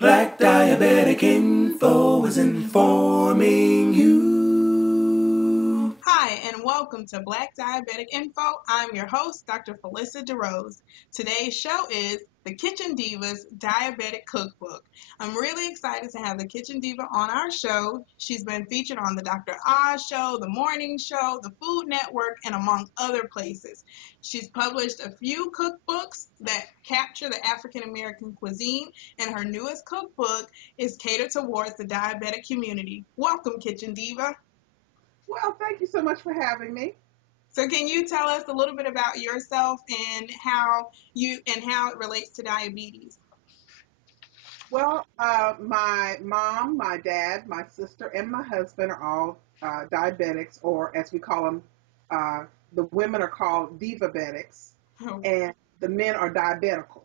Black Diabetic Info is informing you. Hi, and welcome to Black Diabetic Info. I'm your host, Dr. Felissa DeRose. Today's show is the Kitchen Diva's Diabetic Cookbook. I'm really excited to have the Kitchen Diva on our show. She's been featured on the Dr. Oz Show, the Morning Show, the Food Network, and among other places. She's published a few cookbooks that capture the African American cuisine, and her newest cookbook is catered towards the diabetic community. Welcome, Kitchen Diva. Well, thank you so much for having me. So can you tell us a little bit about yourself and how it relates to diabetes? Well, my mom, my dad, my sister, and my husband are all diabetics, or as we call them, the women are called Diabetics, Oh. and the men are diabetical.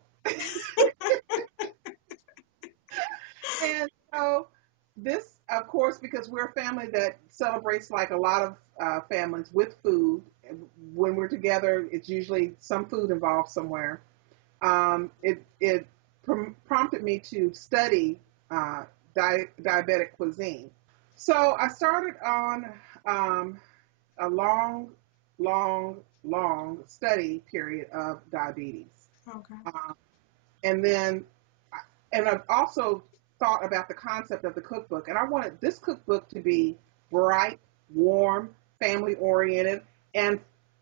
And so this, of course, because we're a family that celebrates like a lot of families with food. When we're together, it's usually some food involved somewhere. It prompted me to study diabetic cuisine. So I started on a long study period of diabetes. Okay. And then, and I've also thought about the concept of the cookbook. And I wanted this cookbook to be bright, warm, family oriented, and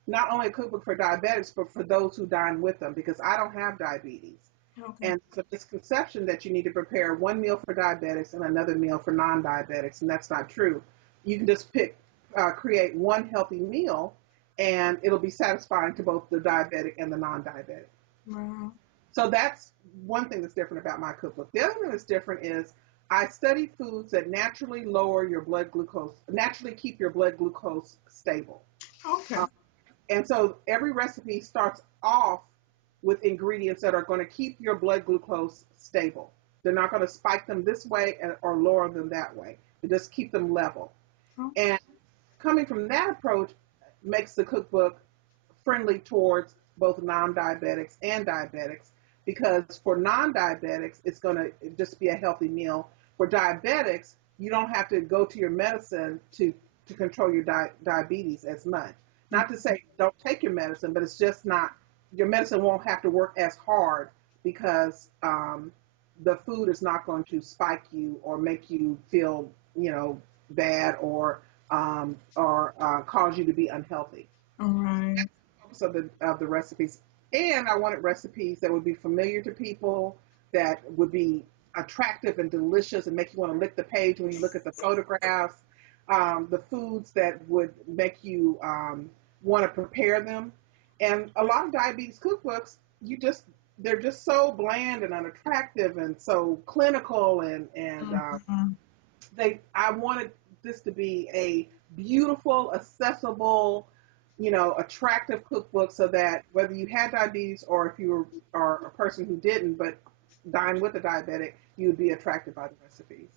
not only a cookbook for diabetics, but for those who dine with them, because I don't have diabetes. Okay. And so this conception that you need to prepare one meal for diabetics and another meal for non-diabetics, and that's not true. You can just create one healthy meal, and it'll be satisfying to both the diabetic and the non-diabetic. Wow. So that's one thing that's different about my cookbook. The other thing that's different is I study foods that naturally lower your blood glucose, naturally keep your blood glucose stable. Okay. And so every recipe starts off with ingredients that are going to keep your blood glucose stable. They're not going to spike them this way or lower them that way. They just keep them level. Okay. And coming from that approach makes the cookbook friendly towards both non-diabetics and diabetics, because for non-diabetics, it's going to just be a healthy meal. For diabetics, you don't have to go to your medicine to control your diabetes as much. Not to say don't take your medicine, but it's just not, your medicine won't have to work as hard because the food is not going to spike you or make you feel, bad or cause you to be unhealthy. All right. Of the recipes, and I wanted recipes that would be familiar to people, that would be attractive and delicious and make you want to lick the page when you look at the photographs. The foods that would make you want to prepare them. And a lot of diabetes cookbooks, they're just so bland and unattractive and so clinical, and I wanted this to be a beautiful, accessible, attractive cookbook, so that whether you had diabetes or if you are a person who didn't but dine with a diabetic, you would be attracted by the recipes.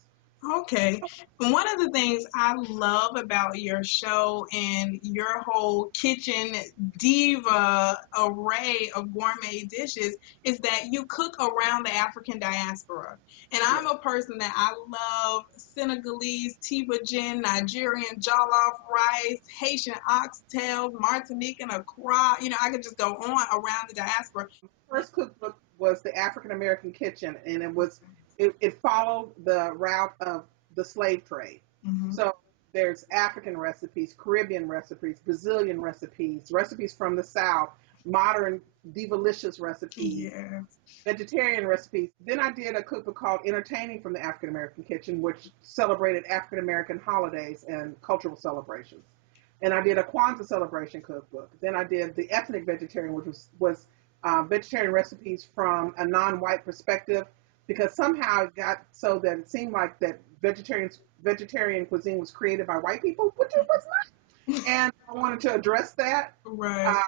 Okay. One of the things I love about your show and your whole kitchen diva array of gourmet dishes is that you cook around the African diaspora. And I'm a person that I love Senegalese tibajin, Nigerian jollof rice, Haitian oxtails, Martinican accra. I could just go on around the diaspora. First cookbook was the African American Kitchen, and it followed the route of the slave trade. Mm-hmm. So there's African recipes, Caribbean recipes, Brazilian recipes, recipes from the South, modern divalicious recipes, Yeah. vegetarian recipes. Then I did a cookbook called Entertaining from the African American Kitchen, which celebrated African American holidays and cultural celebrations. And I did a Kwanzaa celebration cookbook. Then I did the Ethnic Vegetarian, which was vegetarian recipes from a non-white perspective, because somehow it got so that it seemed like that vegetarian cuisine was created by white people, which it was not. And I wanted to address that. Right.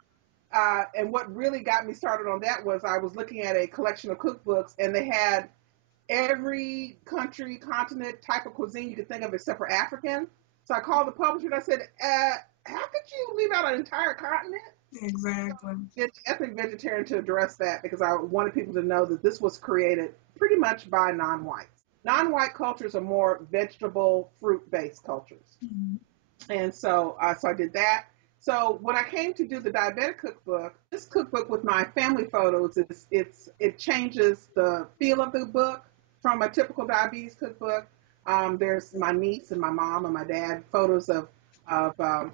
And what really got me started on that was I was looking at a collection of cookbooks, and they had every country, continent, type of cuisine you could think of except for African. So I called the publisher and I said, how could you leave out an entire continent? Exactly. It's ethnic vegetarian to address that, because I wanted people to know that this was created pretty much by non-whites. Non-white cultures are more vegetable, fruit-based cultures. Mhm. And so I did that. So when I came to do the diabetic cookbook, this cookbook with my family photos, it changes the feel of the book from a typical diabetes cookbook. There's my niece and my mom and my dad, photos of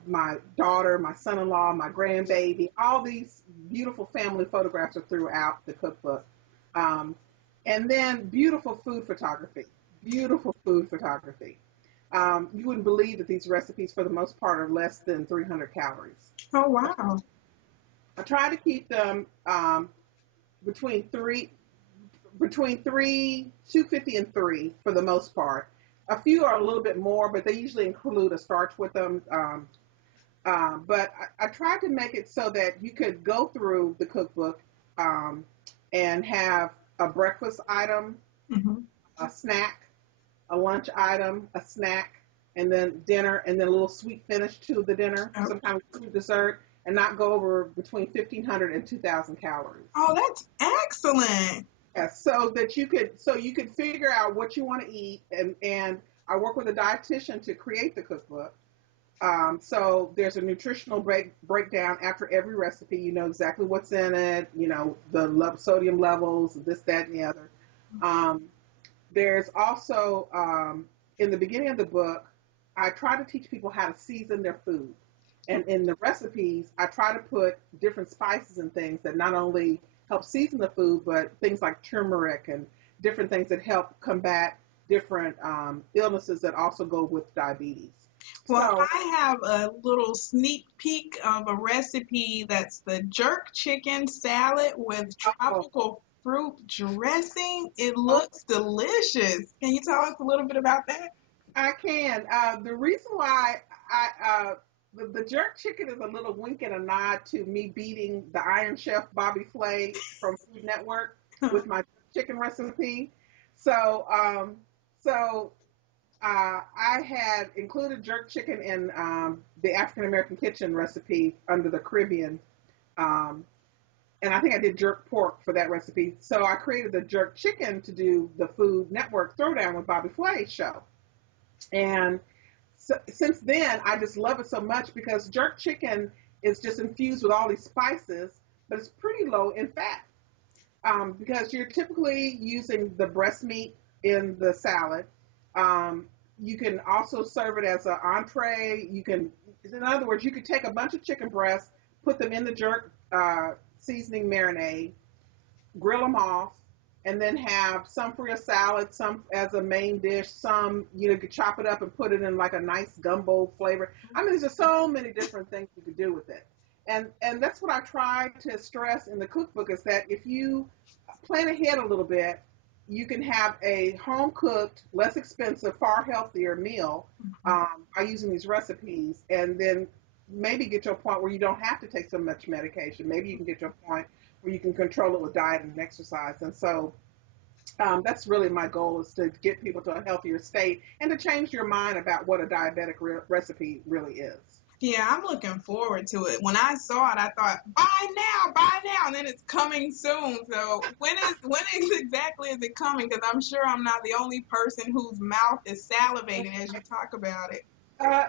my daughter, my son-in-law, my grandbaby. All these beautiful family photographs are throughout the cookbook. Um, and then beautiful food photography, beautiful food photography. You wouldn't believe that these recipes, for the most part, are less than 300 calories. Oh, wow. I try to keep them between three, between 250 and three for the most part. A few are a little bit more, but they usually include a starch with them. But I tried to make it so that you could go through the cookbook um, and have a breakfast item, Hmm. a snack, a lunch item, a snack, and then dinner, and then a little sweet finish to the dinner, Oh, sometimes sweet dessert, and not go over between 1,500 and 2,000 calories. oh, that's excellent. Yeah, so you could figure out what you want to eat, and I work with a dietitian to create the cookbook. So there's a nutritional breakdown after every recipe. You know exactly what's in it. You know the sodium levels, this, that, and the other. Um, There's also, in the beginning of the book, I try to teach people how to season their food. And in the recipes, I try to put different spices and things that not only help season the food, but things like turmeric and different things that help combat different illnesses that also go with diabetes. Well, So, I have a little sneak peek of a recipe that's the jerk chicken salad with oh, tropical fruit dressing. It oh, looks delicious. Can you tell us a little bit about that? I can. The reason why the jerk chicken is a little wink and a nod to me beating the Iron Chef Bobby Flay from Food Network with my chicken recipe. So so I had included jerk chicken in the African American kitchen recipe under the Caribbean. Um, and I think I did jerk pork for that recipe. So I created the jerk chicken to do the Food Network Throwdown with Bobby Flay show. And so, since then, I just love it so much because jerk chicken is just infused with all these spices, but it's pretty low in fat because you're typically using the breast meat in the salad. Um, you can also serve it as an entree. In other words, you could take a bunch of chicken breasts, put them in the jerk seasoning marinade, grill them off, and then have some for your salad, some as a main dish, some you could chop it up and put it in like a nice gumbo flavor. I mean, there's just so many different things you could do with it, and that's what I try to stress in the cookbook is that if you plan ahead a little bit, you can have a home cooked, less expensive, far healthier meal by using these recipes, and then maybe get to a point where you don't have to take so much medication. Maybe you can get to a point where you can control it with diet and exercise. And so that's really my goal is to get people to a healthier state and to change your mind about what a diabetic recipe really is. Yeah, I'm looking forward to it. When I saw it, I thought, buy now, and then it's coming soon. So when is exactly is it coming? Because I'm sure I'm not the only person whose mouth is salivating as you talk about it.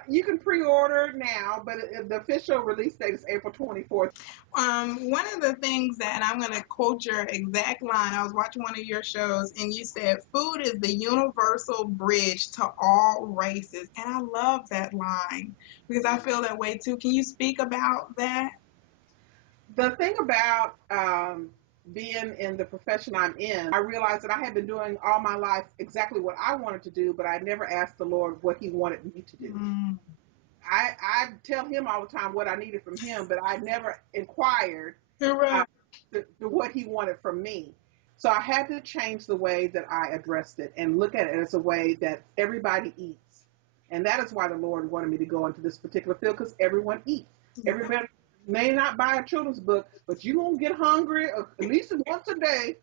You can pre-order now, but the official release date is April 24th. One of the things that, and I'm going to quote your exact line, I was watching one of your shows, and you said, food is the universal bridge to all races. And I love that line because I feel that way too. Can you speak about that? The thing about being in the profession I'm in, I realized that I had been doing all my life exactly what I wanted to do, but I never asked the Lord what He wanted me to do. Mm, I tell Him all the time what I needed from Him, but I never inquired you're uh, right. to what He wanted from me. So I had to change the way that I addressed it and look at it as a way that everybody eats. And that is why the Lord wanted me to go into this particular field because everyone eats. Yeah. Everybody may not buy a children's book, but you're going to get hungry at least once a day,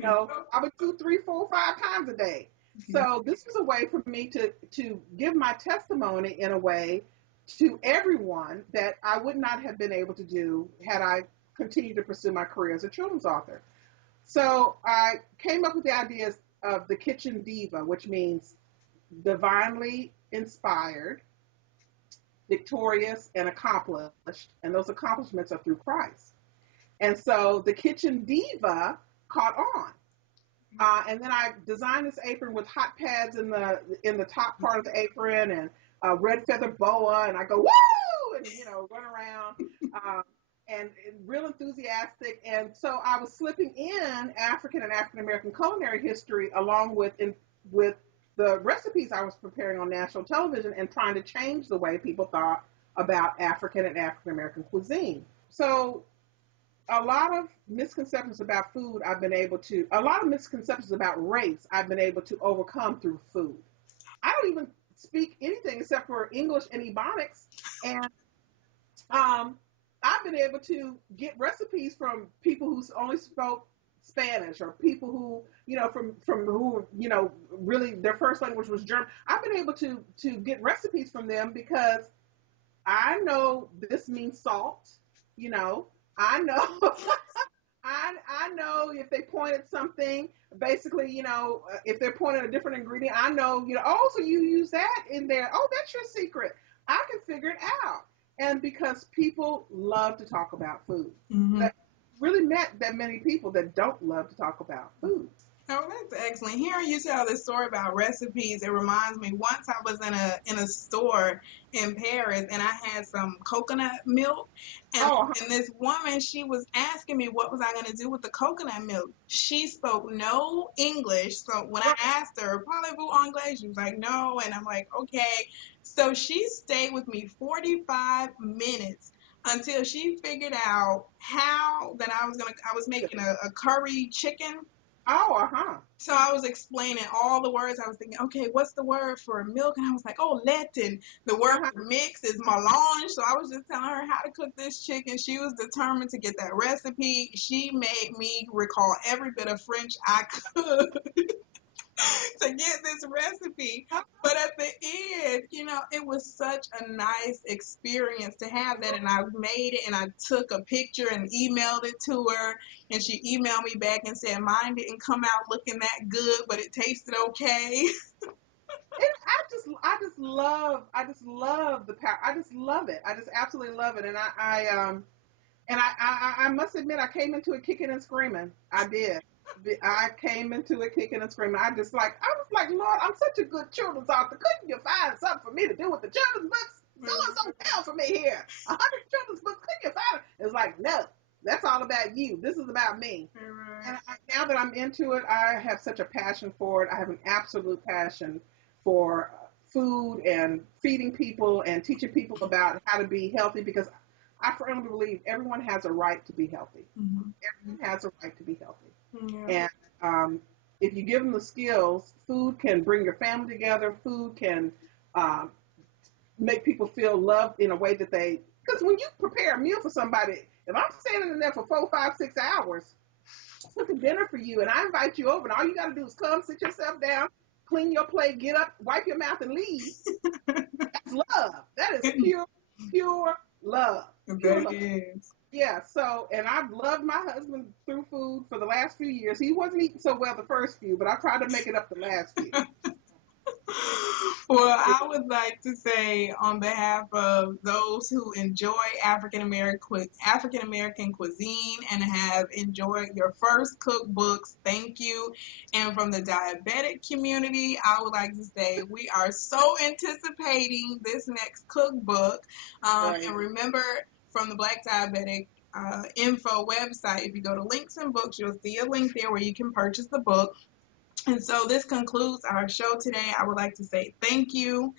probably two, three, four, 5 times a day. So this is a way for me to give my testimony in a way to everyone that I would not have been able to do had I continued to pursue my career as a children's author. So I came up with the ideas of the Kitchen Diva, which means divinely inspired, victorious, and accomplished. And those accomplishments are through Christ. And so the Kitchen Diva caught on. And then I designed this apron with hot pads in the top part of the apron and a red feather boa, and I go woo, and run around, and real enthusiastic. And so I was slipping in African and African American culinary history along with the recipes I was preparing on national television and trying to change the way people thought about African and African American cuisine. So a lot of misconceptions about food a lot of misconceptions about race I've been able to overcome through food. I don't even speak anything except for English and Ebonics, and I've been able to get recipes from people who only spoke Spanish, or people who, from who, really their first language was German. I've been able to get recipes from them because I know this means salt, I know. I know if they point at something, basically, if they're pointing at a different ingredient, I know, oh, so you use that in there. Oh, that's your secret. I can figure it out. And because people love to talk about food, that really met that many people that don't love to talk about food. Oh, that's excellent. Hearing you tell this story about recipes, it reminds me, once I was in a store in Paris and I had some coconut milk, and, Oh, and this woman, she was asking me what was I going to do with the coconut milk. She spoke no English, so when I asked her, parlez-vous anglais? She was like, no, and I'm like, okay. So she stayed with me 45 minutes until she figured out how that I was making a curry chicken. Oh, So I was explaining all the words. I was thinking, okay, what's the word for milk? And I was like, oh, Latin. The word for mix is melange. So I was just telling her how to cook this chicken. She was determined to get that recipe. She made me recall every bit of French I could to get this recipe. But at the end, it was such a nice experience to have that. And I made it and I took a picture and emailed it to her. And she emailed me back and said, mine didn't come out looking that good, but it tasted okay. I just love the power. I just love it. I just absolutely love it. And I must admit, I came into it kicking and screaming. I did. I came into it kicking and screaming. I was like, Lord, I'm such a good children's author. Couldn't you find something for me to do with the children's books? Someone's so down for me here. 100 children's books. Couldn't you find it? It's like, no, that's all about you. This is about me. And now that I'm into it, I have such a passion for it. I have an absolute passion for food and feeding people and teaching people about how to be healthy, because I firmly believe everyone has a right to be healthy. Everyone has a right to be healthy. And if you give them the skills, food can bring your family together. Food can make people feel loved in a way that because when you prepare a meal for somebody, if I'm standing in there for 4, 5, 6 hours cooking dinner for you, and I invite you over, and all you got to do is come, sit yourself down, clean your plate, get up, wipe your mouth, and leave. That's love. That is pure love. Pure love. Is. Yeah, so, and I've loved my husband through food for the last few years. He wasn't eating so well the first few, but I tried to make it up the last few. Well, I would like to say, on behalf of those who enjoy African American cuisine and have enjoyed your first cookbooks, thank you. And from the diabetic community, I would like to say we are so anticipating this next cookbook. Right. And remember, from the Black Diabetic info website, if you go to links and books, you'll see a link there where you can purchase the book. And so this concludes our show today. I would like to say thank you.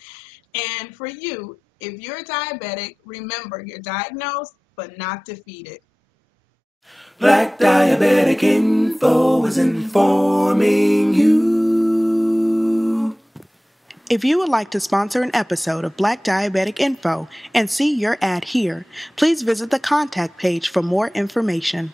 And for you, if you're diabetic, remember you're diagnosed but not defeated. Black Diabetic Info is informing you. If you would like to sponsor an episode of Black Diabetic Info and see your ad here, please visit the contact page for more information.